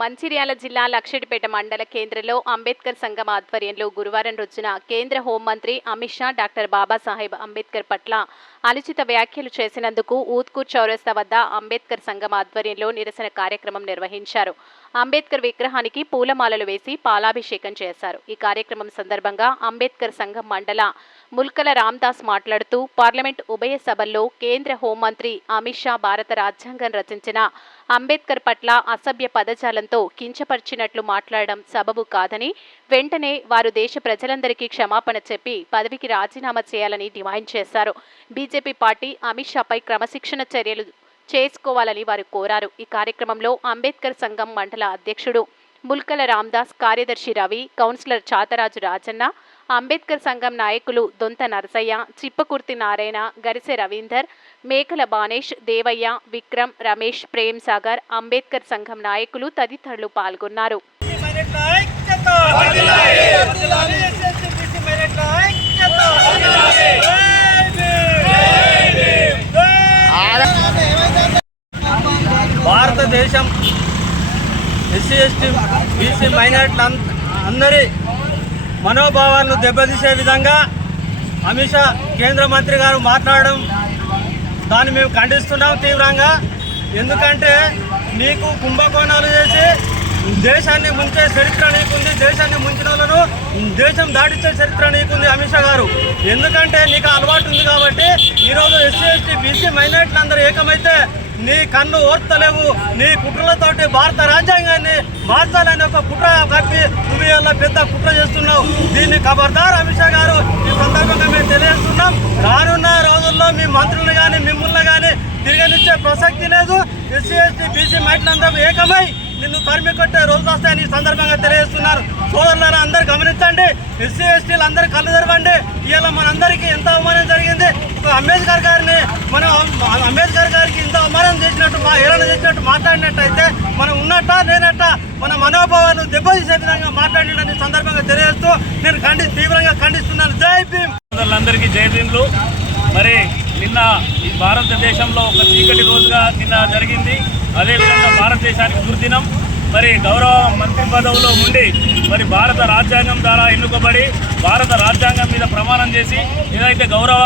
మంచిర్యాల జిల్లా లక్షడిపేట మండల కేంద్రంలో అంబేద్కర్ సంఘం ఆధ్వర్యంలో గురువారం రోజున కేంద్ర హోంమంత్రి అమిత్ షా డాక్టర్ బాబాసాహెబ్ అంబేద్కర్ పట్ల అనుచిత వ్యాఖ్యలు చేసినందుకు ఊత్కూర్ చౌరస్తా వద్ద అంబేద్కర్ సంఘం ఆధ్వర్యంలో నిరసన కార్యక్రమం నిర్వహించారు. అంబేద్కర్ విగ్రహానికి పూలమాలలు వేసి పాలాభిషేకం చేశారు. ఈ కార్యక్రమం సందర్భంగా అంబేద్కర్ సంఘం మండల ముల్కల రామ్దాస్ మాట్లాడుతూ పార్లమెంట్ ఉభయ సభల్లో కేంద్ర హోంమంత్రి అమిత్ షా భారత రాజ్యాంగం రచించిన అంబేద్కర్ పట్ల అసభ్య పదజాలంతో కించపరిచినట్లు మాట్లాడడం సబబు కాదని వెంటనే వారు దేశ ప్రజలందరికీ క్షమాపణ చెప్పి పదవికి రాజీనామా చేయాలని డిమాండ్ చేశారు. బీజేపీ పార్టీ అమిత్ షాపై క్రమశిక్షణ చర్యలు చేసుకోవాలని వారు కోరారు. ఈ కార్యక్రమంలో అంబేద్కర్ సంఘం మండల అధ్యక్షుడు ముల్కల రామ్దాస్ కార్యదర్శి రవి కౌన్సిలర్ చాతరాజు రాజన్న అంబేద్కర్ సంఘం నాయకులు దొంత నరసయ్య చిప్పకుర్తి నారాయణ గరిసె రవీందర్ మేకల బానేష్ దేవయ్య విక్రమ్ రమేష్ ప్రేమ్ సాగర్ అంబేద్కర్ సంఘం నాయకులు తదితరులు పాల్గొన్నారు. ఎస్సీ ఎస్టీ బీసీ మైనార్టీల అందరి మనోభావాలను దెబ్బతీసే విధంగా అమిత్ షా కేంద్ర మంత్రి గారు మాట్లాడడం దాన్ని మేము ఖండిస్తున్నాం తీవ్రంగా. ఎందుకంటే నీకు కుంభకోణాలు చేసి దేశాన్ని ముంచే చరిత్ర నీకుంది దేశాన్ని ముంచిన వాళ్ళను దేశం దాటించే చరిత్ర నీకుంది అమిత్ షా గారు. ఎందుకంటే నీకు అలవాటు ఉంది కాబట్టి ఈరోజు ఎస్సీ ఎస్టీ బీసీ మైనార్టీలు అందరూ ఏకమైతే నీ కన్ను ఓర్తలేవు నీ కుట్రలతోటి భారత రాజ్యాంగాన్ని మార్చాలని ఒక కుట్ర కప్పి నువ్వు ఇలా పెద్ద కుట్ర చేస్తున్నావు. దీన్ని ఖబర్దార్ అమిత్ షా గారు ఈ సందర్భంగా మేము తెలియజేస్తున్నాం. రానున్న రోజుల్లో మీ మంత్రులు కానీ మిమ్మల్ని కానీ తిరగనిచ్చే ప్రసక్తి లేదు. ఎస్సీ ఎస్టీ బీసీ మహిళలందరూ ఏకమై నిన్ను తరిమి కొట్టే రోజులు వస్తాయని ఈ సందర్భంగా తెలియజేస్తున్నారు. సోదరులను అందరూ గమనించండి. ఎస్సీ ఎస్టీలు అందరూ కళ్ళు తెరవండి. ఇలా మనందరికీ ఎంత అవమానం జరిగింది? ఒక అంబేద్కర్ గారిని మనం అంబేద్కర్ గారికి ఇంత అవమానం చేసినట్టు మా హేళన చేసినట్టు మాట్లాడినట్టయితే మనం ఉన్నట్ట లేనట్ట మన మనోభావాలను దెబ్బతీసే విధంగా మాట్లాడినని సందర్భంగా తెలియజేస్తూ నేను ఖండి తీవ్రంగా ఖండిస్తున్నాను. జై భీమ్! సోదరులందరికీ జై భీమ్లు. మరి నిన్న ఈ భారతదేశంలో ఒక చీకటి రోజుగా నిన్న జరిగింది. అదేవిధంగా భారతదేశానికి దుర్దినం. మరి గౌరవ మంత్రి పదవిలో ఉండి మరి భారత రాజ్యాంగం ద్వారా ఎన్నుకబడి భారత రాజ్యాంగం మీద ప్రమాణం చేసి ఏదైతే గౌరవ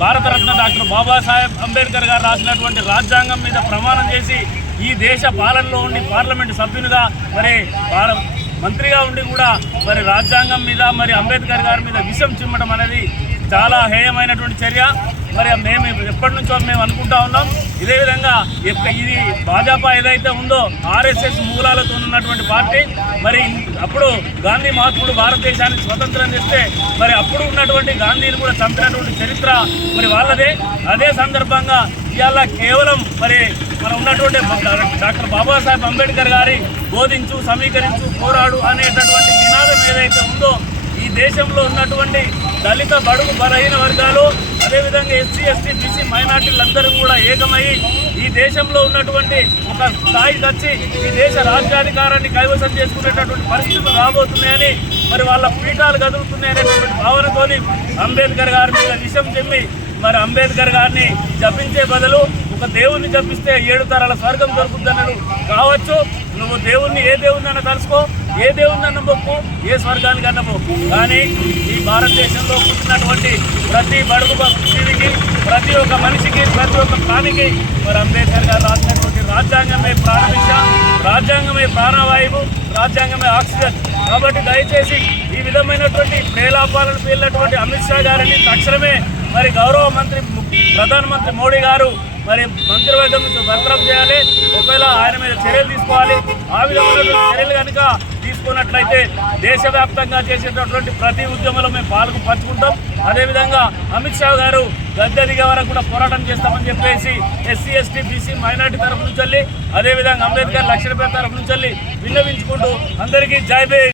భారతరత్న డాక్టర్ బాబాసాహెబ్ అంబేద్కర్ గారు రాసినటువంటి రాజ్యాంగం మీద ప్రమాణం చేసి ఈ దేశ పాలనలో ఉండి పార్లమెంటు సభ్యునిగా మరి మంత్రిగా ఉండి కూడా మరి రాజ్యాంగం మీద మరి అంబేద్కర్ గారి మీద విషం చిమ్మడం అనేది చాలా హేయమైనటువంటి చర్య. మరి మేము ఎప్పటి నుంచో మేము అనుకుంటా ఉన్నాం. ఇదే విధంగా ఇది భాజపా ఏదైతే ఉందో ఆర్ఎస్ఎస్ మూలాలతో ఉన్నటువంటి పార్టీ మరి అప్పుడు గాంధీ మహాత్ముడు భారతదేశానికి స్వతంత్రం చేస్తే మరి అప్పుడు ఉన్నటువంటి గాంధీని కూడా చంపినటువంటి చరిత్ర మరి వాళ్ళదే. అదే సందర్భంగా ఇవాళ కేవలం మరి మన ఉన్నటువంటి డాక్టర్ బాబాసాహెబ్ అంబేద్కర్ గారి బోధించు సమీకరించు పోరాడు అనేటటువంటి నినాదం ఏదైతే ఉందో ఈ దేశంలో ఉన్నటువంటి దళిత బడుగు బలహీన వర్గాలు అదేవిధంగా ఎస్సీ ఎస్టీ బీసీ మైనార్టీలందరూ కూడా ఏకమై ఈ దేశంలో ఉన్నటువంటి ఒక స్థాయికి వచ్చి ఈ దేశ రాజ్యాధికారాన్ని కైవసం చేసుకునేటటువంటి పరిస్థితులు రాబోతున్నాయని మరి వాళ్ళ పీఠాలు కదులుతున్నాయనేటువంటి భావనతోని అంబేద్కర్ గారి మీద విషం చెమ్మి మరి అంబేద్కర్ గారిని జపించే బదులు ఒక దేవుణ్ణి జపిస్తే ఏడు తరాల స్వర్గం దొరుకుతుందన్నాడు కావచ్చు. నువ్వు దేవుణ్ణి ఏ దేవుణ్ణి తలుసుకో ఏ దేవుణ్ణి మొక్కు ఏ స్వర్గానికి అన్నమొక్కు కానీ ఈ భారతదేశంలో పుట్టినటువంటి ప్రతి బడుగు భక్తుడికి ప్రతి ఒక్క మనిషికి ప్రతి ఒక్క ప్రాణికి మరి అంబేద్కర్ గారు రాసినటువంటి రాజ్యాంగమే ప్రాణవిష రాజ్యాంగమే ప్రాణవాయువు రాజ్యాంగమే ఆక్సిజన్. కాబట్టి దయచేసి ఈ విధమైనటువంటి ప్రేలాపాలను పేలినటువంటి అమిత్ షా గారిని తక్షణమే మరి గౌరవ మంత్రి ప్రధానమంత్రి మోడీ గారు మరి మంత్రివర్గం నుంచి బర్తరఫ్ చేయాలి. ఒకవేళ ఆయన మీద చర్యలు తీసుకోవాలి. ఆ విధమైనటువంటి చర్యలు కనుక తీసుకున్నట్లయితే దేశవ్యాప్తంగా చేసేటటువంటి ప్రతి ఉద్యమంలో మేము పాల్గొ పంచుకుంటాం. అదేవిధంగా అమిత్ షా గారు గద్దె దిగే వరకు కూడా పోరాటం చేస్తామని చెప్పేసి ఎస్సీ ఎస్టీ బీసీ మైనార్టీ తరఫు నుంచి వెళ్ళి అదేవిధంగా అంబేద్కర్ లక్షల పేరు తరఫు నుంచి వెళ్ళి విన్నవించుకుంటూ అందరికీ జై